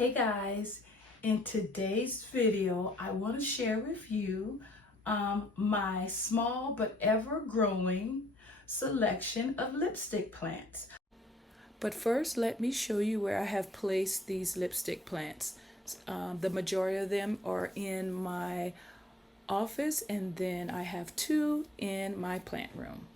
Hey guys, in today's video, I want to share with you my small but ever-growing selection of lipstick plants. But first, let me show you where I have placed these lipstick plants. The majority of them are in my office, and then I have two in my plant room.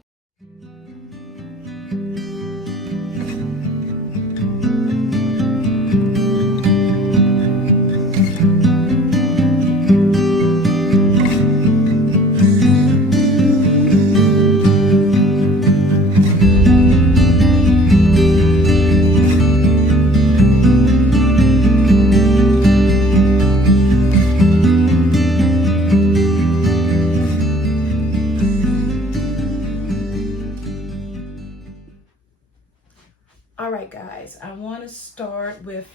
All right, guys, I want to start with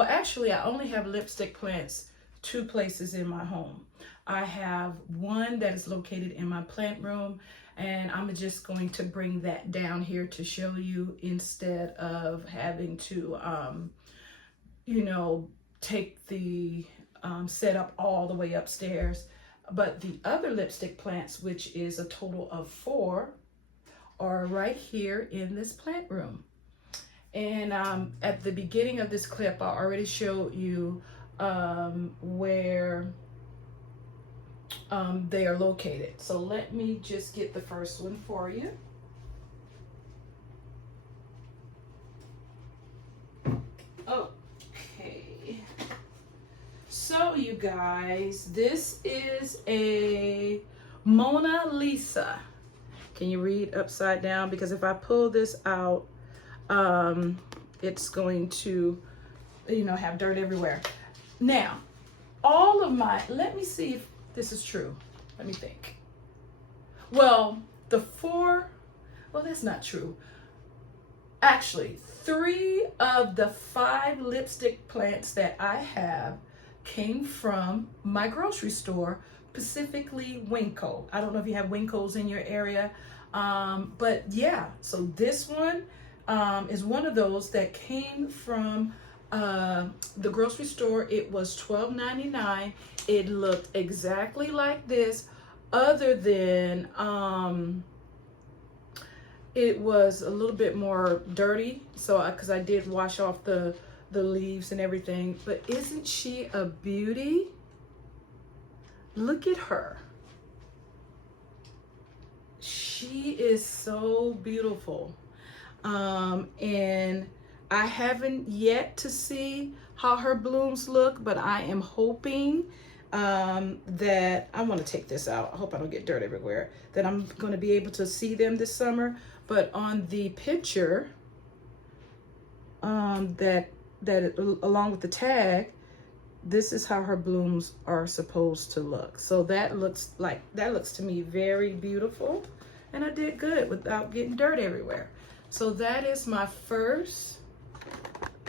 actually, I only have lipstick plants two places in my home. I have one that is located in my plant room, and I'm just going to bring that down here to show you instead of having to, take the setup all the way upstairs. But the other lipstick plants, which is a total of 4, are right here in this plant room. And at the beginning of this clip, I already showed you where they are located. So let me just get the first one for you. Okay. So you guys, this is a Mona Lisa. Can you read upside down? Because if I pull this out, it's going to, have dirt everywhere. Now, let me see if this is true. Let me think. Well, that's not true. Actually, 3 of the 5 lipstick plants that I have came from my grocery store, specifically Winco. I don't know if you have Wincos in your area, but yeah, so this one is one of those that came from the grocery store. It was $12.99. It looked exactly like this, other than it was a little bit more dirty. So because I did wash off the leaves and everything. But isn't she a beauty? Look at her. She is so beautiful. And I haven't yet to see how her blooms look, but I am hoping that I want to take this out. I hope I don't get dirt everywhere, that I'm going to be able to see them this summer. But on the picture that along with the tag, this is how her blooms are supposed to look. So that looks to me very beautiful, and I did good without getting dirt everywhere. So that is my first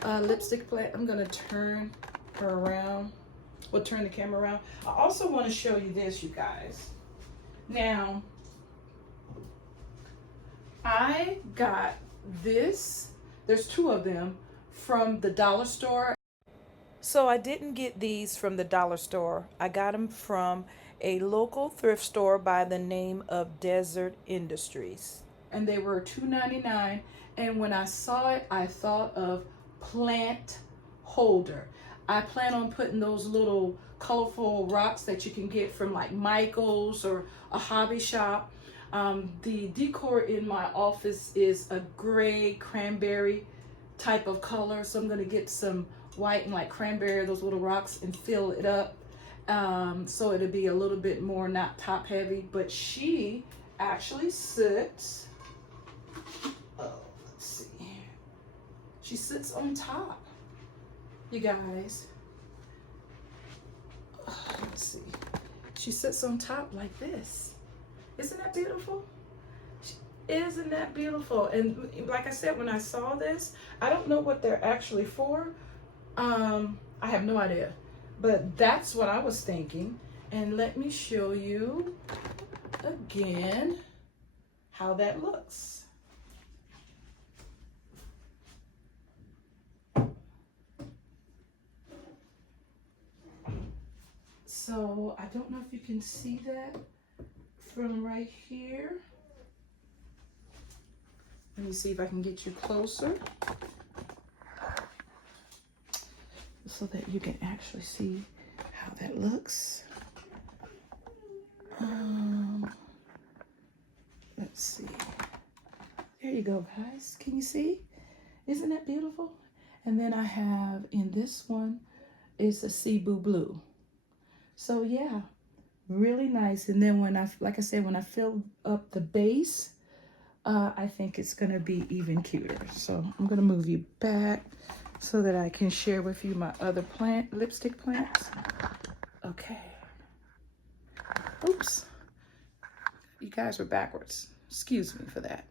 lipstick plant. I'm gonna turn her around. We'll turn the camera around. I also want to show you this, you guys. Now, I got this. There's 2 of them from the dollar store. So I didn't get these from the dollar store. I got them from a local thrift store by the name of Desert Industries. And they were $2.99. And when I saw it, I thought of plant holder. I plan on putting those little colorful rocks that you can get from like Michael's or a hobby shop. The decor in my office is a gray cranberry type of color. So I'm going to get some white and like cranberry, those little rocks, and fill it up. So it'll be a little bit more not top heavy, but she actually sits, let's see, she sits on top, you guys. Let's see, she sits on top like this. Isn't that beautiful? Isn't that beautiful? And like I said, when I saw this, I don't know what they're actually for. I have no idea, but that's what I was thinking. And let me show you again how that looks. So I don't know if you can see that from right here. Let me see if I can get you closer so that you can actually see how that looks. Let's see. There you go, guys. Can you see? Isn't that beautiful? And then I have in this one is a Cebu blue. So yeah, really nice. And then when like I said, when I fill up the base, I think it's gonna be even cuter. So I'm gonna move you back so that I can share with you my other lipstick plants. Okay. Oops. You guys were backwards. Excuse me for that.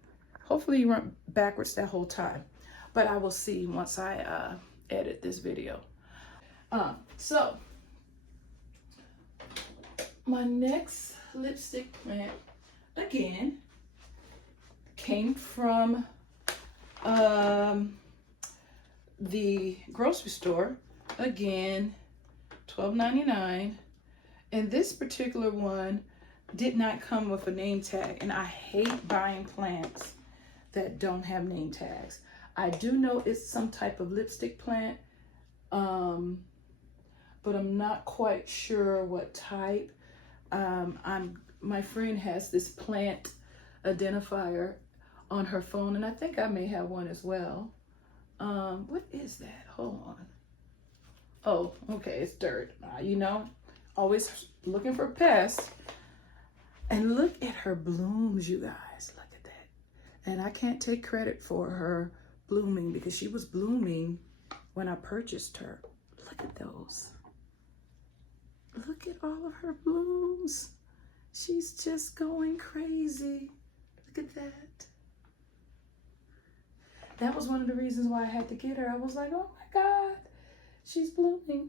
Hopefully you weren't backwards that whole time, but I will see once I edit this video. So my next lipstick plant, again, came from the grocery store. Again, $12.99. And this particular one did not come with a name tag. And I hate buying plants that don't have name tags. I do know it's some type of lipstick plant, but I'm not quite sure what type. My friend has this plant identifier on her phone, and I think I may have one as well. What is that? Hold on. Oh, okay, it's dirt. You know, always looking for pests. And look at her blooms, you guys. Look at that. And I can't take credit for her blooming because she was blooming when I purchased her. Look at those. Look at all of her blooms. She's just going crazy. Look at that. That was one of the reasons why I had to get her. I was like, oh my God, she's blooming.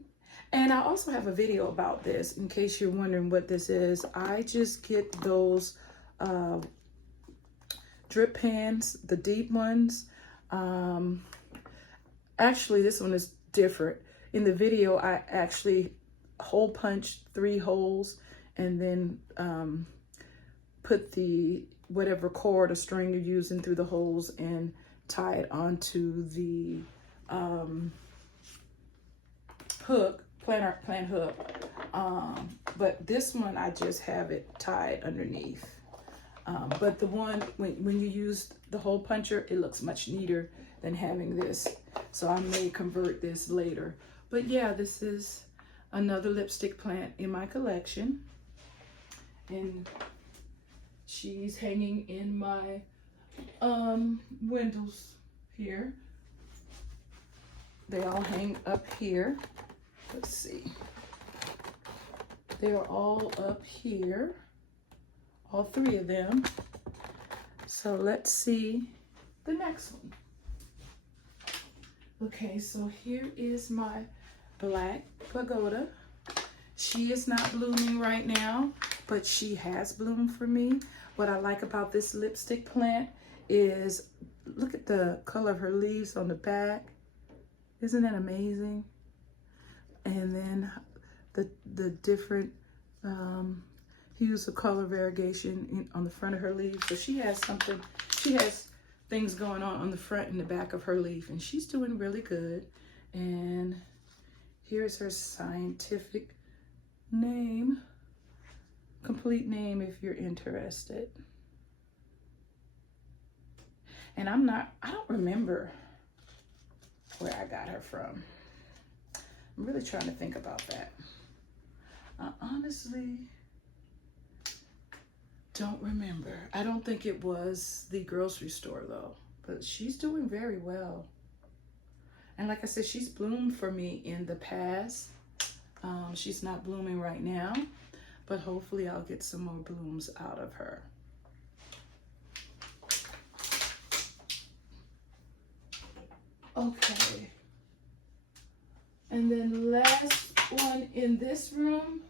And I also have a video about this in case you're wondering what this is. I just get those drip pans, the deep ones. Actually, this one is different. In the video, I actually hole punched 3 holes and then put the whatever cord or string you're using through the holes and tie it onto the hook, plant hook. But this one, I just have it tied underneath. But the one, when you use the hole puncher, it looks much neater than having this. So I may convert this later. But yeah, this is another lipstick plant in my collection. And she's hanging in my windows here. They all hang up here. Let's see. They're all up here. All 3 of them. So let's see the next one. Okay, so here is my black pagoda. She is not blooming right now, but she has bloomed for me. What I like about this lipstick plant is, look at the color of her leaves on the back. Isn't that amazing? And then the different hues of color variegation on the front of her leaf. So she has things going on the front and the back of her leaf, and she's doing really good. And here's her scientific name, complete name if you're interested. And I don't remember where I got her from. I'm really trying to think about that. I honestly don't remember. I don't think it was the grocery store though, but she's doing very well. And like I said, she's bloomed for me in the past. She's not blooming right now, but hopefully I'll get some more blooms out of her. Okay. And then last one in this room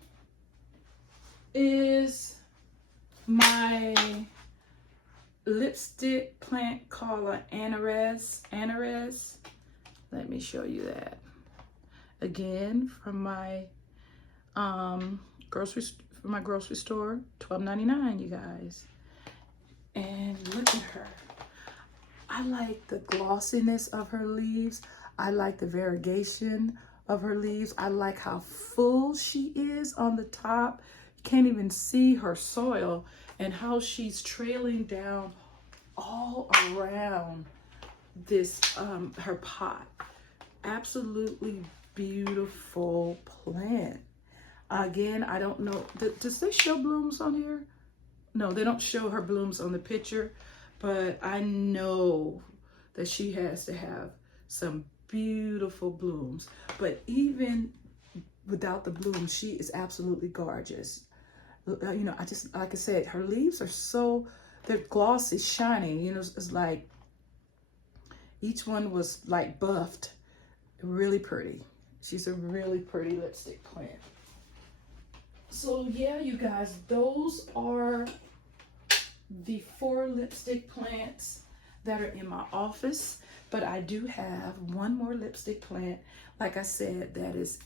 is my lipstick plant called Anares. Let me show you that. Again, from my grocery from my grocery store, $12.99, you guys. And look at her. I like the glossiness of her leaves. I like the variegation of her leaves. I like how full she is on the top. You can't even see her soil, and how she's trailing down all around this her pot. Absolutely beautiful plant. Again, I don't know, does they show blooms on here? No, they don't show her blooms on the picture, but I know that she has to have some beautiful blooms. But even without the blooms, she is absolutely gorgeous. You know, I just, like I said, her leaves are so, they're glossy, shiny. You know, it's like each one was like buffed. Really pretty. She's a really pretty lipstick plant. So yeah, you guys, those are the 4 lipstick plants that are in my office. But I do have one more lipstick plant, like I said, that is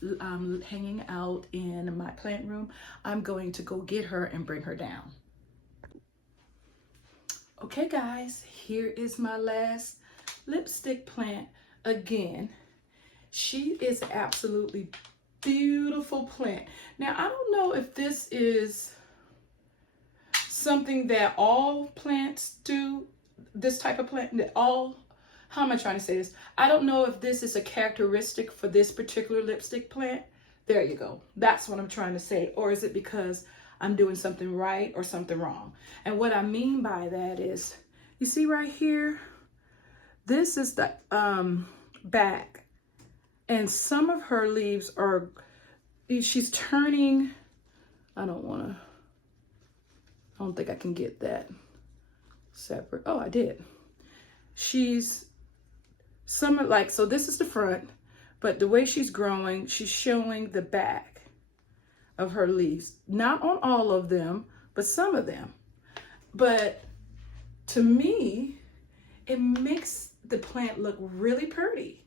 hanging out in my plant room. I'm going to go get her and bring her down. Okay guys, here is my last lipstick plant. Again, she is absolutely beautiful plant. Now, I don't know if this is something that all plants do, this type of plant, that all, how am I trying to say this? I don't know if this is a characteristic for this particular lipstick plant. There you go. That's what I'm trying to say. Or is it because I'm doing something right or something wrong? And what I mean by that is, you see right here, this is the back. And some of her leaves are, she's turning, I don't think I can get that separate. Oh, I did. She's some like, so this is the front, but the way she's growing, she's showing the back of her leaves. Not on all of them, but some of them. But to me, it makes the plant look really pretty.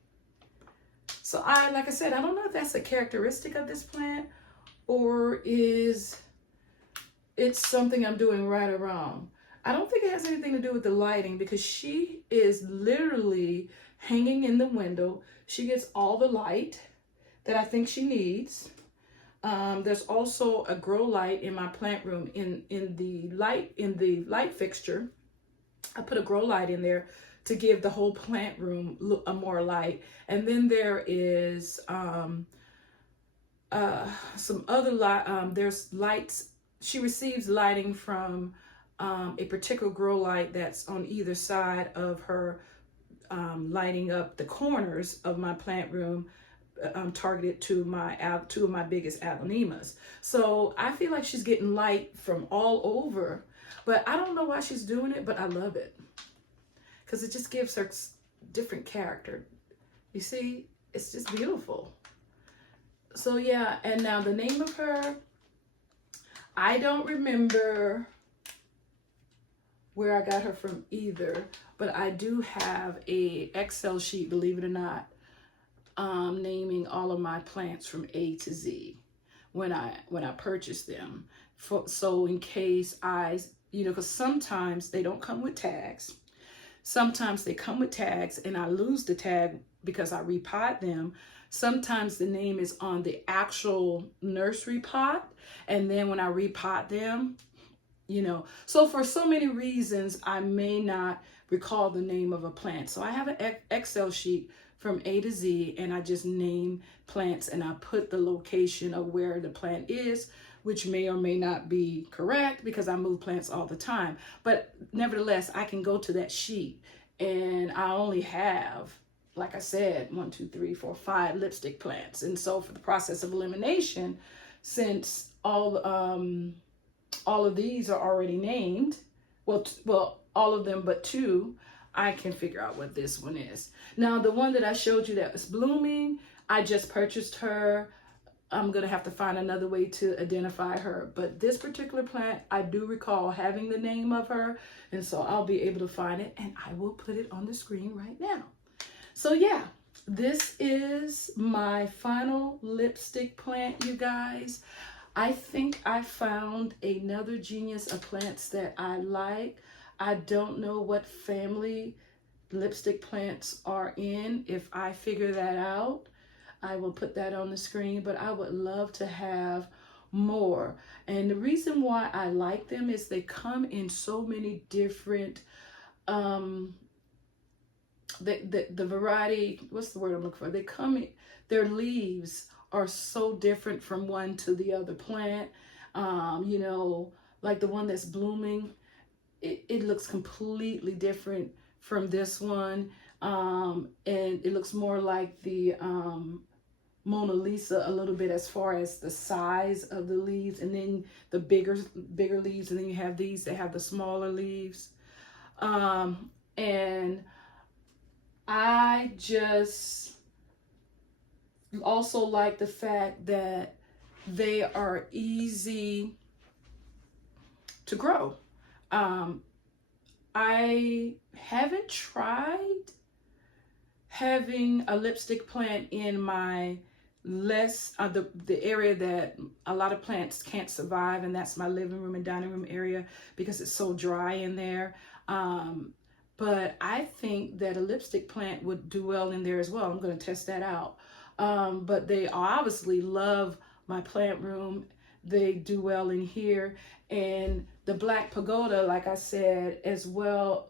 So like I said, I don't know if that's a characteristic of this plant or is it's something I'm doing right or wrong. I don't think it has anything to do with the lighting, because she is literally hanging in the window. She gets all the light that I think she needs. There's also a grow light in my plant room in the light fixture. I put a grow light in there to give the whole plant room a more light. And then there is some other light. There's lights. She receives lighting from a particular grow light that's on either side of her, lighting up the corners of my plant room, targeted to two of my biggest aglaonemas. So I feel like she's getting light from all over, but I don't know why she's doing it, but I love it because it just gives her different character. You see, it's just beautiful. So yeah, and now the name of her, I don't remember where I got her from either, but I do have a Excel sheet, believe it or not, naming all of my plants from A to Z when I purchased them. So in case because sometimes they don't come with tags. Sometimes they come with tags and I lose the tag because I repot them. Sometimes the name is on the actual nursery pot, and then when I repot them, so for so many reasons, I may not recall the name of a plant. So I have an Excel sheet from A to Z, and I just name plants and I put the location of where the plant is, which may or may not be correct because I move plants all the time. But nevertheless, I can go to that sheet and I only have, like I said, 1, 2, 3, 4, 5 lipstick plants. And so for the process of elimination, since all of these are already named, well, all of them but 2, I can figure out what this one is. Now, the one that I showed you that was blooming, I just purchased her. I'm gonna have to find another way to identify her. But this particular plant, I do recall having the name of her, and so I'll be able to find it, and I will put it on the screen right now. So yeah, This is my final lipstick plant, you guys. I think I found another genius of plants that I like. I don't know what family lipstick plants are in. If I figure that out, I will put that on the screen, but I would love to have more. And the reason why I like them is they come in so many different the variety, what's the word I'm looking for? They come in, their leaves are so different from one to the other plant. You know, like the one that's blooming, it looks completely different from this one. And it looks more like the Mona Lisa a little bit as far as the size of the leaves, and then the bigger leaves, and then you have these that have the smaller leaves. And I just also like the fact that they are easy to grow. I haven't tried having a lipstick plant in my the area that a lot of plants can't survive, and that's my living room and dining room area because it's so dry in there. But I think that a lipstick plant would do well in there as well. I'm going to test that out. But they obviously love my plant room. They do well in here. And the black pagoda, like I said, as well.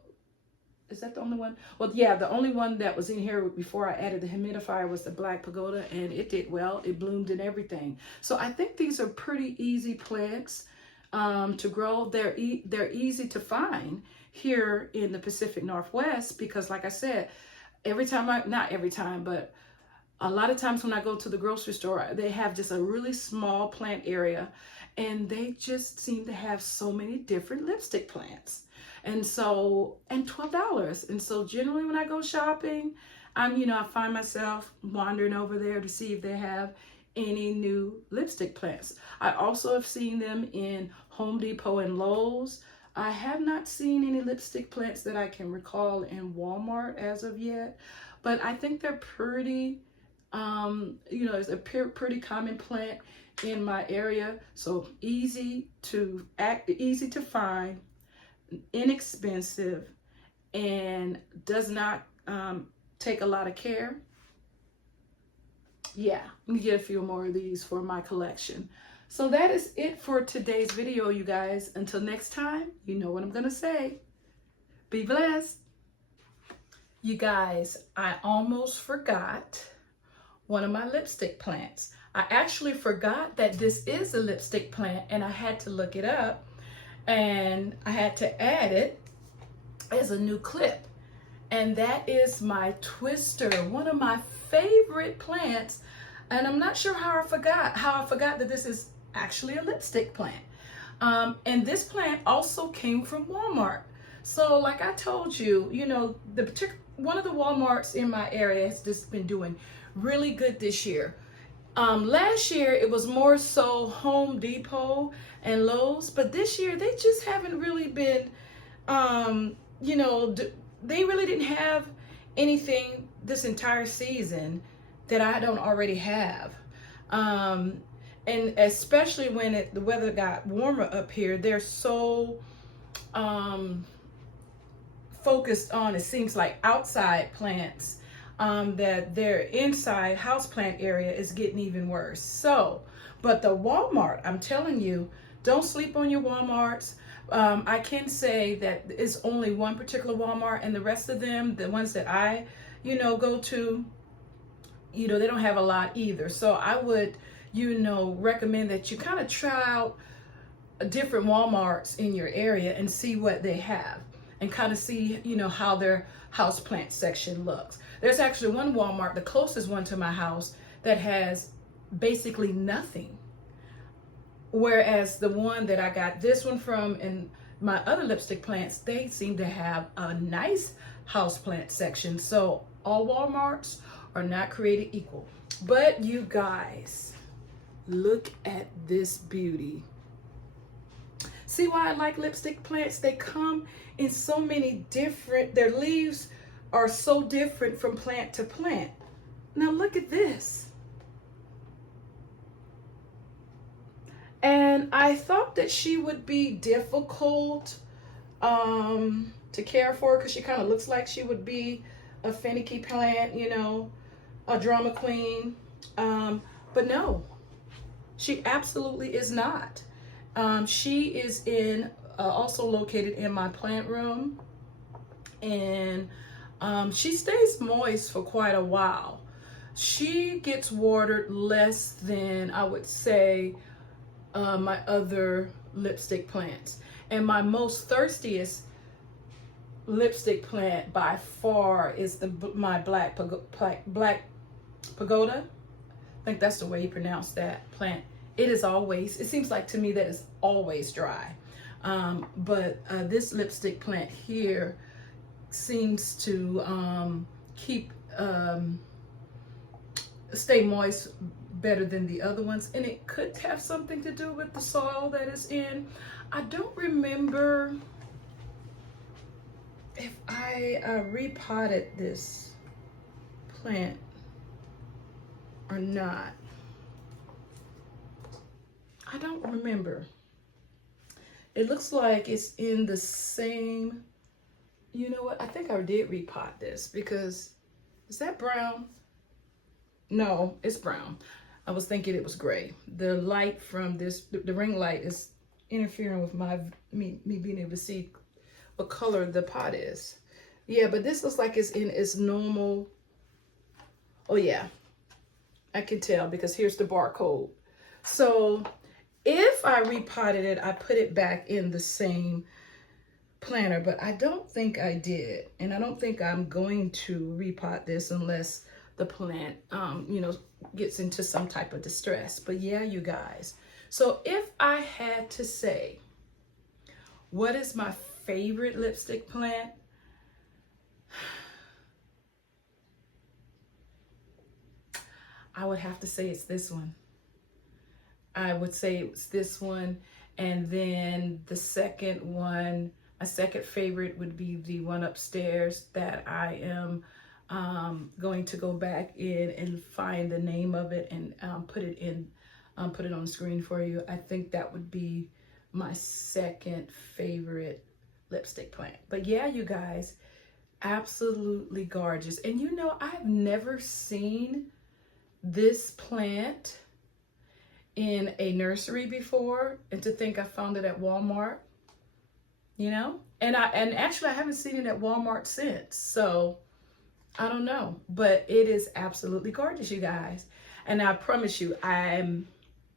Is that the only one? Well, yeah, the only one that was in here before I added the humidifier was the black pagoda, and it did well. It bloomed and everything. So I think these are pretty easy plants to grow. They're easy to find here in the Pacific Northwest because, like I said, not every time, but a lot of times when I go to the grocery store, they have just a really small plant area, and they just seem to have so many different lipstick plants. And $12. And so generally when I go shopping, I find myself wandering over there to see if they have any new lipstick plants. I also have seen them in Home Depot and Lowe's. I have not seen any lipstick plants that I can recall in Walmart as of yet, but I think they're pretty, it's a pretty common plant in my area. So easy to find, inexpensive, and does not take a lot of care. Yeah, let me get a few more of these for my collection. So that is it for today's video, you guys. Until next time, you know what I'm gonna say. Be blessed. You guys, I almost forgot one of my lipstick plants. I actually forgot that this is a lipstick plant, and I had to look it up, and I had to add it as a new clip. And that is my twister, one of my favorite plants. And I'm not sure how I forgot that this is actually a lipstick plant. And this plant also came from Walmart. So like I told you, one of the Walmarts in my area has just been doing really good this year. Last year it was more so Home Depot and Lowe's, but this year they just haven't really been, they really didn't have anything this entire season that I don't already have. And especially when the weather got warmer up here, they're so focused on, it seems like, outside plants, that their inside houseplant area is getting even worse. So, but the Walmart, I'm telling you, don't sleep on your Walmarts. I can say that it's only one particular Walmart, and the rest of them, the ones that I, go to, they don't have a lot either. So I would, recommend that you kind of try out different Walmarts in your area and see what they have, and kind of see, how their houseplant section looks. There's actually one Walmart, the closest one to my house, that has basically nothing. Whereas the one that I got this one from and my other lipstick plants, they seem to have a nice houseplant section. So all Walmarts are not created equal. But you guys, look at this beauty. See why I like lipstick plants? They come in so many different, their leaves are so different from plant to plant. Now look at this. And I thought that she would be difficult to care for, because she kind of looks like she would be a finicky plant, you know, a drama queen. But no, she absolutely is not. She is also located in my plant room, and she stays moist for quite a while. She gets watered less than, I would say, my other lipstick plants. And my most thirstiest lipstick plant by far is my black pagoda. I think that's the way you pronounce that plant. It seems like to me that it's always dry. But this lipstick plant here seems to stay moist better than the other ones, and it could have something to do with the soil that it's in. I don't remember if I repotted this plant or not. I don't remember. It looks like it's in the same, you know what, I think I did repot this, because is that brown? No, it's brown. I was thinking it was gray. The light from this, the ring light, is interfering with me being able to see what color the pot is. Yeah, but this looks like it's in its normal. Oh yeah, I can tell because here's the barcode. So if I repotted it, I put it back in the same planter, but I don't think I did. And I don't think I'm going to repot this unless the plant, you know, gets into some type of distress. But yeah, you guys. So if I had to say, what is my favorite lipstick plant? I would have to say it's this one. I would say it's this one. And then the second one, my second favorite would be the one upstairs that I am going to go back in and find the name of it and put it on the screen for you. I think that would be my second favorite lipstick plant. But yeah, you guys, absolutely gorgeous. And you know, I've never seen this plant in a nursery before, and to think I found it at Walmart, you know, and actually I haven't seen it at Walmart since. So I don't know, but it is absolutely gorgeous, you guys. And I promise you, I'm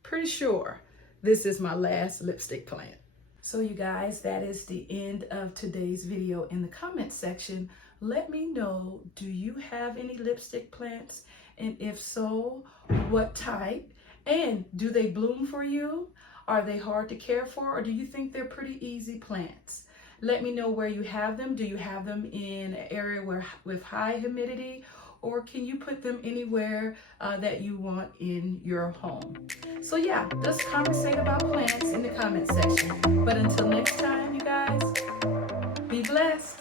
pretty sure this is my last lipstick plant. So you guys, that is the end of today's video. In the comment section, let me know, do you have any lipstick plants? And if so, what type? And do they bloom for you? Are they hard to care for? Or do you think they're pretty easy plants? Let me know where you have them. Do you have them in an area with high humidity? Or can you put them anywhere that you want in your home? So yeah, let's conversate about plants in the comment section. But until next time, you guys, be blessed.